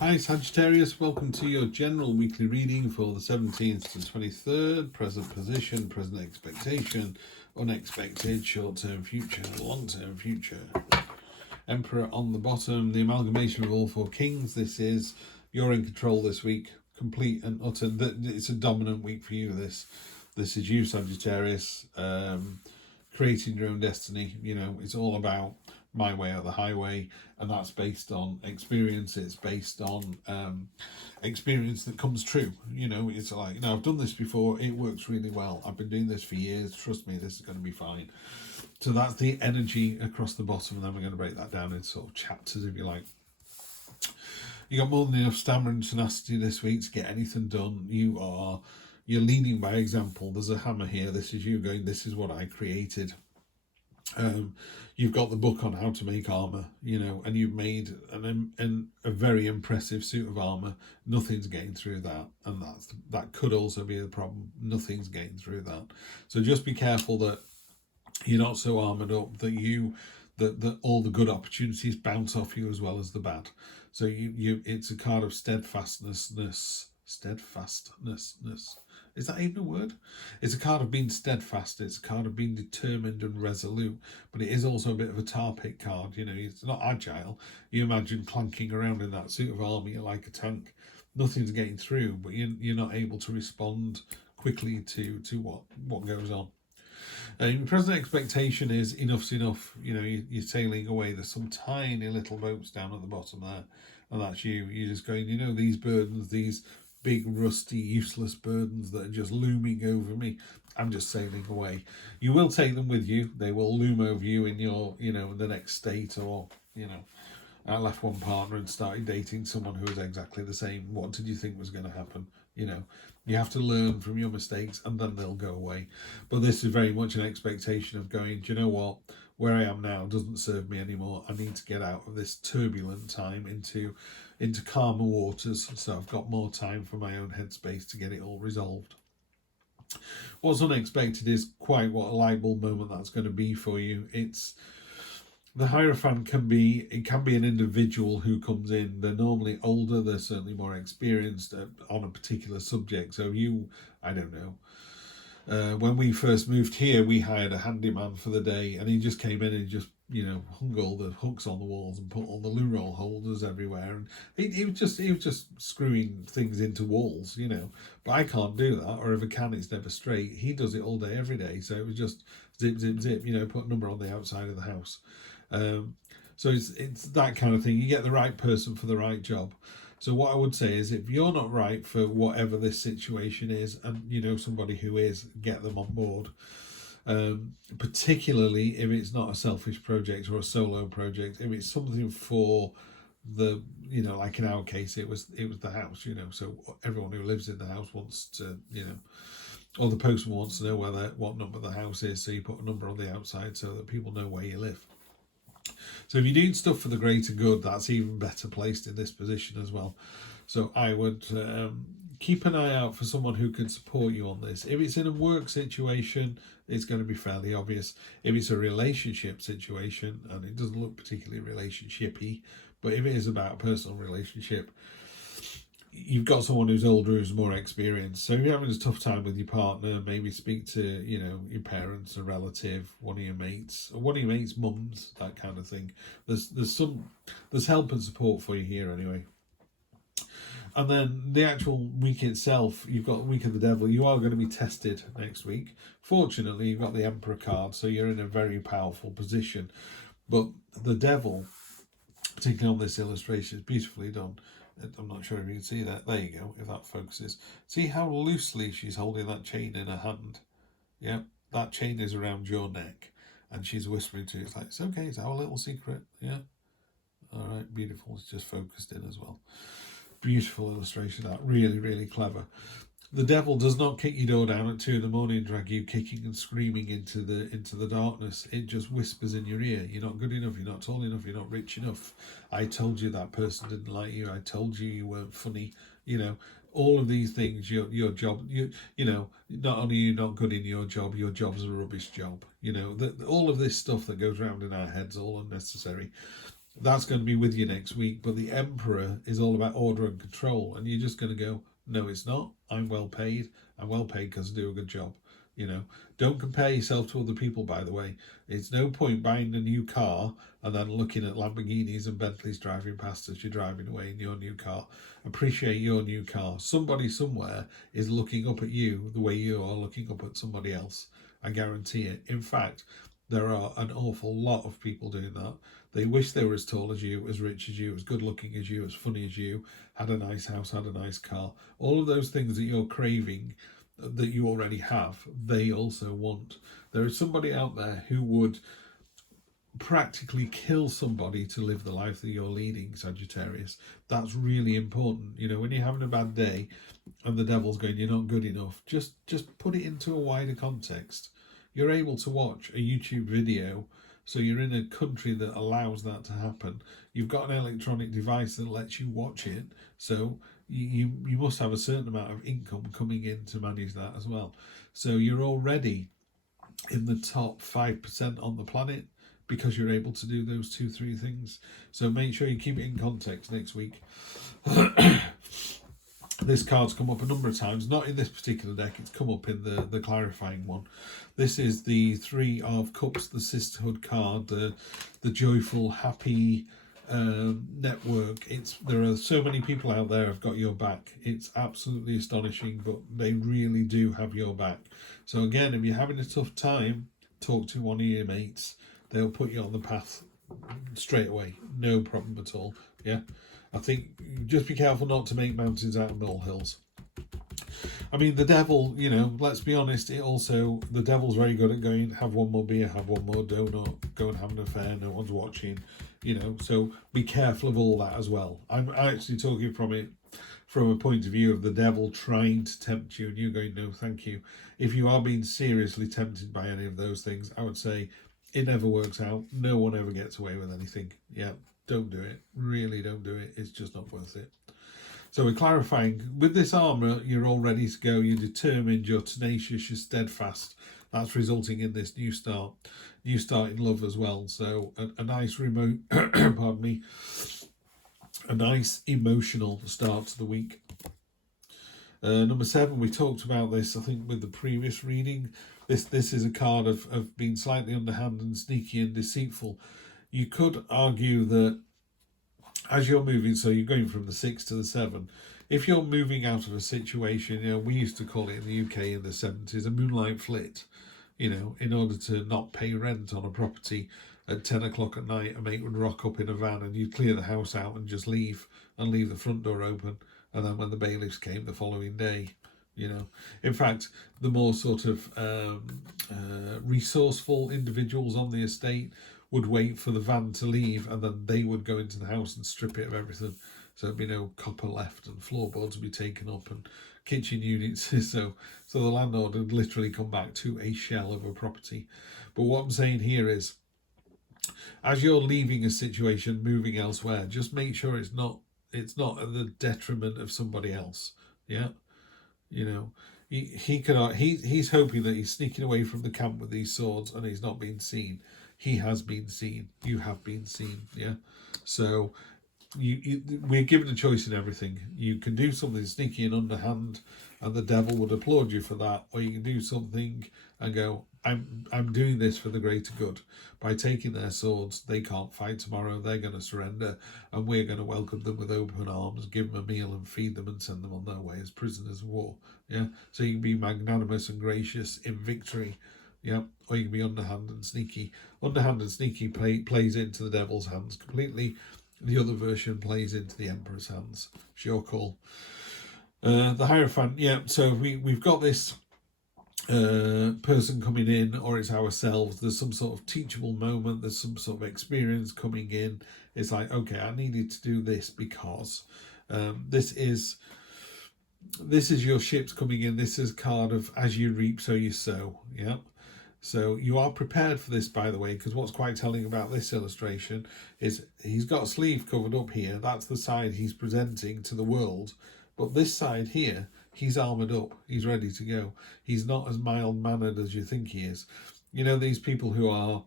Hi Sagittarius, welcome to your general weekly reading for the 17th to 23rd, present position, present expectation, unexpected, short-term future, long-term future. Emperor on the bottom, the amalgamation of all four kings. This is, you're in control this week, complete and utter. It's a dominant week for you, this is you, Sagittarius, creating your own destiny. You know, it's all about my way or the highway, and that's based on experience. It's based on experience that comes true. You know, it's like, you know, I've done this before, it works really well, I've been doing this for years, trust me, this is going to be fine. So that's the energy across the bottom, and then we're going to break that down into sort of chapters, if you like. You got more than enough stamina and tenacity this week to get anything done. You're leading by example. There's a hammer here. This is you going, this is what I created. You've got the book on how to make armor, you know, and you've made a very impressive suit of armor. Nothing's getting through that, and that could also be the problem. Nothing's getting through that. So just be careful that you're not so armored up that all the good opportunities bounce off you as well as the bad. So it's a card of steadfastness. Is that even a word? It's a card of being steadfast. It's a card of being determined and resolute. But it is also a bit of a tar pit card. You know, it's not agile. You imagine clanking around in that suit of armour, you're like a tank. Nothing's getting through, but you're not able to respond quickly to what goes on. Your present expectation is enough's enough. You know, you're sailing away. There's some tiny little boats down at the bottom there, and that's you. You're just going, you know, these burdens, these big, rusty, useless burdens that are just looming over me, I'm just sailing away. You will take them with you. They will loom over you in your, you know, the next state, or, you know, I left one partner and started dating someone who was exactly the same. What did you think was going to happen? You know, you have to learn from your mistakes, and then they'll go away. But this is very much an expectation of going, do you know what? Where I am now doesn't serve me anymore. I need to get out of this turbulent time into calmer waters. So I've got more time for my own headspace to get it all resolved. What's unexpected is quite what a light bulb moment that's going to be for you. It's the Hierophant can be an individual who comes in. They're normally older, they're certainly more experienced on a particular subject. So I don't know. When we first moved here, we hired a handyman for the day, and he just came in and just, you know, hung all the hooks on the walls and put all the loo roll holders everywhere, and he was just screwing things into walls, you know. But I can't do that, or if I can, it's never straight. He does it all day, every day. So it was just zip, zip, zip, you know, put a number on the outside of the house. So it's that kind of thing. You get the right person for the right job. So what I would say is, if you're not right for whatever this situation is, and you know somebody who is, get them on board. Particularly if it's not a selfish project or a solo project. If it's something for the, you know, like in our case, it was the house, you know. So everyone who lives in the house wants to, you know, or the postman wants to know what number the house is. So you put a number on the outside so that people know where you live. So if you're doing stuff for the greater good, that's even better placed in this position as well. So I would keep an eye out for someone who can support you on this. If it's in a work situation, it's going to be fairly obvious. If it's a relationship situation, and it doesn't look particularly relationship-y, but if it is about a personal relationship, you've got someone who's older, who's more experienced. So if you're having a tough time with your partner, maybe speak to, you know, your parents, a relative, one of your mates, or one of your mates' mums, that kind of thing. There's help and support for you here anyway. And then the actual week itself, you've got Week of the Devil. You are going to be tested next week. Fortunately, you've got the Emperor card, so you're in a very powerful position. But the Devil, particularly on this illustration, is beautifully done. I'm not sure if you can see that. There you go, if that focuses. See how loosely she's holding that chain in her hand? Yeah, that chain is around your neck. And she's whispering to you, it's like, it's okay, it's our little secret. Yeah. All right, beautiful. It's just focused in as well. Beautiful illustration of that. Really, really clever. The Devil does not kick your door down at 2 a.m. and drag you kicking and screaming into the darkness. It just whispers in your ear. You're not good enough. You're not tall enough. You're not rich enough. I told you that person didn't like you. I told you you weren't funny. You know, all of these things. Your job. You know, not only are you not good in your job's a rubbish job. You know, all of this stuff that goes around in our heads, all unnecessary. That's going to be with you next week. But the Emperor is all about order and control, and you're just going to go, no, it's not. I'm well paid. I'm well paid because I do a good job. You know, don't compare yourself to other people, by the way. It's no point buying a new car and then looking at Lamborghinis and Bentleys driving past as you're driving away in your new car. Appreciate your new car. Somebody somewhere is looking up at you the way you are looking up at somebody else. I guarantee it. In fact, there are an awful lot of people doing that. They wish they were as tall as you, as rich as you, as good looking as you, as funny as you, had a nice house, had a nice car. All of those things that you're craving that you already have, they also want. There is somebody out there who would practically kill somebody to live the life that you're leading, Sagittarius. That's really important. You know, when you're having a bad day and the devil's going, you're not good enough, just put it into a wider context. You're able to watch a YouTube video, so you're in a country that allows that to happen. You've got an electronic device that lets you watch it, so you must have a certain amount of income coming in to manage that as well. So you're already in the top 5% on the planet because you're able to do those 2-3 things. So make sure you keep it in context next week. This card's come up a number of times, not in this particular deck, it's come up in the clarifying one. This is the Three of Cups, the sisterhood card, the joyful, happy network. There are so many people out there who've got your back. It's absolutely astonishing, but they really do have your back. So again, if you're having a tough time, talk to one of your mates. They'll put you on the path straight away. No problem at all. Yeah. I think just be careful not to make mountains out of molehills. I mean, the devil, you know, let's be honest, the devil's very good at going, have one more beer, have one more donut, go and have an affair, no one's watching, you know, so be careful of all that as well. I'm actually talking from a point of view of the devil trying to tempt you and you going, no, thank you. If you are being seriously tempted by any of those things, I would say it never works out. No one ever gets away with anything. Yeah. Don't do it. Really don't do it. It's just not worth it. So we're clarifying, with this armour, you're all ready to go. You're determined, you're tenacious, you're steadfast. That's resulting in this new start in love as well. So a nice remote, pardon me, a nice emotional start to the week. Number 7, we talked about this, I think, with the previous reading. This is a card of being slightly underhand and sneaky and deceitful. You could argue that as you're moving, so you're going from the 6 to the 7, if you're moving out of a situation, you know, we used to call it in the UK in the 70s a moonlight flit, you know, in order to not pay rent on a property at 10 o'clock at night, a mate would rock up in a van and you'd clear the house out and just leave the front door open. And then when the bailiffs came the following day, you know, in fact, the more sort of resourceful individuals on the estate would wait for the van to leave and then they would go into the house and strip it of everything. So there'd be no copper left and floorboards would be taken up and kitchen units. So the landlord would literally come back to a shell of a property. But what I'm saying here is, as you're leaving a situation, moving elsewhere, just make sure it's not at the detriment of somebody else. Yeah. You know, he's hoping that he's sneaking away from the camp with these swords and he's not being seen. He has been seen. You have been seen. Yeah. So we're given a choice in everything. You can do something sneaky and underhand, and the devil would applaud you for that, or you can do something and go, I'm doing this for the greater good. By taking their swords, they can't fight tomorrow. They're going to surrender, and we're going to welcome them with open arms, give them a meal, and feed them and send them on their way as prisoners of war. Yeah. So you can be magnanimous and gracious in victory. Yeah, or you can be underhand and sneaky. Underhand and sneaky plays into the devil's hands completely. The other version plays into the Emperor's hands. It's your call. The Hierophant, yeah, so we've got this person coming in, or it's ourselves. There's some sort of teachable moment. There's some sort of experience coming in. It's like, okay, I needed to do this because this is your ships coming in. This is a card of as you reap, so you sow. Yeah. So you are prepared for this, by the way, because what's quite telling about this illustration is he's got a sleeve covered up here. That's the side he's presenting to the world. But this side here, he's armoured up. He's ready to go. He's not as mild-mannered as you think he is. You know, these people who are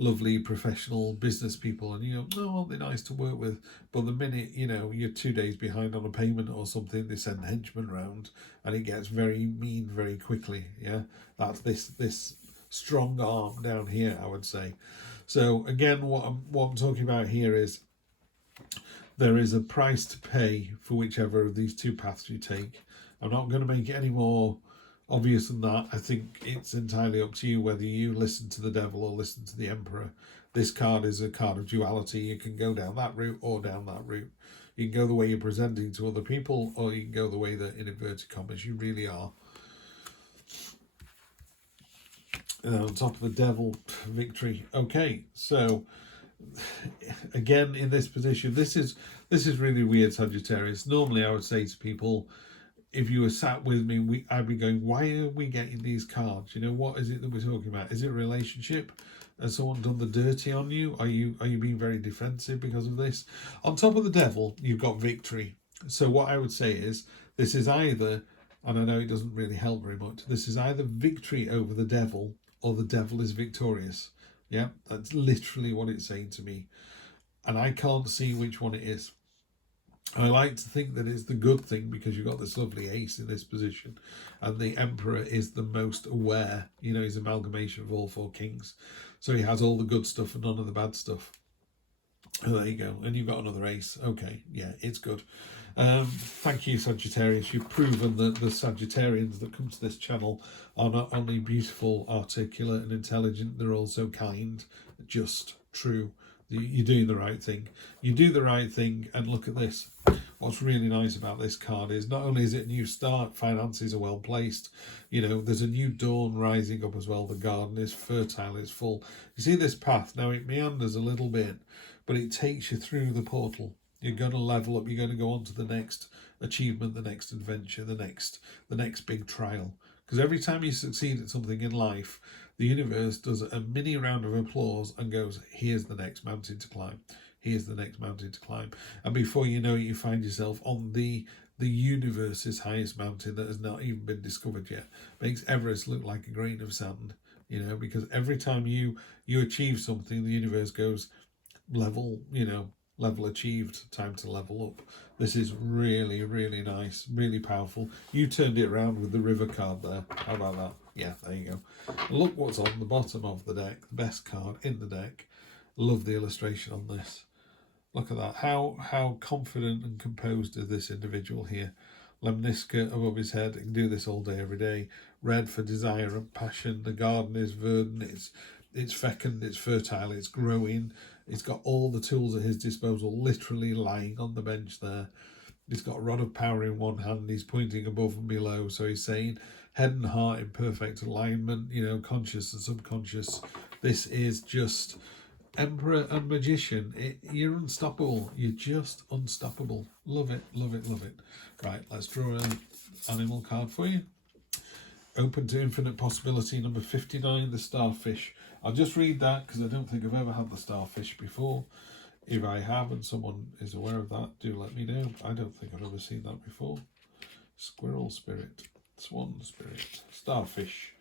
lovely professional business people, and you go, oh, aren't they nice to work with? But the minute, you know, you're 2 days behind on a payment or something, they send henchmen round, and it gets very mean very quickly. Yeah, that's this strong arm down here, I would say. So again, what I'm talking about here is there is a price to pay for whichever of these two paths you take. I'm not going to make it any more obvious than that. I think it's entirely up to you whether you listen to the devil or listen to the emperor. This card is a card of duality. You can go down that route or down that route. You can go the way you're presenting to other people, or you can go the way that, in inverted commas, you really are. And on top of the devil, victory. Okay, so again, in this position, this is really weird, Sagittarius. Normally I would say to people, if you were sat with me, I'd be going, why are we getting these cards? You know, what is it that we're talking about? Is it a relationship? Has someone done the dirty on you? Are you being very defensive because of this? On top of the devil, you've got victory. So what I would say is, this is either, and I know it doesn't really help very much, this is either victory over the devil or the devil is victorious. Yeah, that's literally what it's saying to me. And I can't see which one it is. I like to think that it's the good thing because you've got this lovely ace in this position, and the emperor is the most aware. You know, he's an amalgamation of all 4 kings, so he has all the good stuff and none of the bad stuff. And there you go, and you've got another ace. Okay, yeah, it's good. Thank you, Sagittarius. You've proven that the Sagittarians that come to this channel are not only beautiful, articulate and intelligent, they're also kind, just, true. You're doing the right thing. You do the right thing, and look at this. What's really nice about this card is not only is it a new start, finances are well placed, you know, there's a new dawn rising up as well. The garden is fertile, it's full. You see this path, now it meanders a little bit, but it takes you through the portal. You're going to level up, you're going to go on to the next achievement, the next adventure, the next big trial. Because every time you succeed at something in life, the universe does a mini round of applause and goes, here's the next mountain to climb. Here's the next mountain to climb. And before you know it, you find yourself on the universe's highest mountain that has not even been discovered yet. Makes Everest look like a grain of sand, you know, because every time you achieve something, the universe goes, level, you know, level achieved, time to level up. This is really, really nice, really powerful. You turned it around with the river card there. How about that? Yeah, there you go. Look what's on the bottom of the deck, the best card in the deck. Love the illustration on this. Look at that. How confident and composed is this individual here. Lemnisca above his head. He can do this all day, every day. Red for desire and passion. The garden is verdant. It's fecund. It's fertile. It's growing. He's got all the tools at his disposal, literally lying on the bench there. He's got a rod of power in one hand. He's pointing above and below. So he's saying head and heart in perfect alignment, you know, conscious and subconscious. This is just Emperor and Magician. You're unstoppable. You're just unstoppable. Love it, love it, love it. Right, let's draw an animal card for you. Open to infinite possibility, number 59, the starfish. I'll just read that because I don't think I've ever had the starfish before. If I have and someone is aware of that, do let me know. I don't think I've ever seen that before. Squirrel spirit, swan spirit, starfish.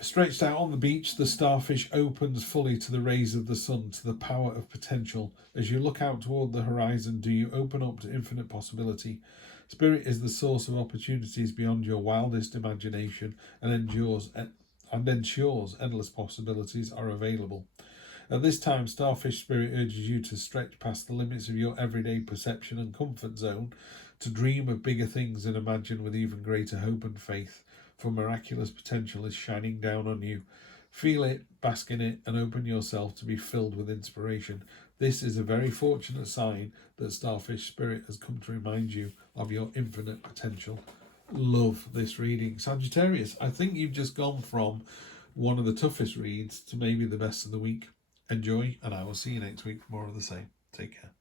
Stretched out on the beach, the starfish opens fully to the rays of the sun, to the power of potential. As you look out toward the horizon, do you open up to infinite possibility? Spirit is the source of opportunities beyond your wildest imagination and ensures endless possibilities are available. At this time, Starfish Spirit urges you to stretch past the limits of your everyday perception and comfort zone, to dream of bigger things and imagine with even greater hope and faith, for miraculous potential is shining down on you. Feel it, bask in it, and open yourself to be filled with inspiration. This is a very fortunate sign that Starfish Spirit has come to remind you of your infinite potential. Love this reading. Sagittarius, I think you've just gone from one of the toughest reads to maybe the best of the week. Enjoy, and I will see you next week for more of the same. Take care.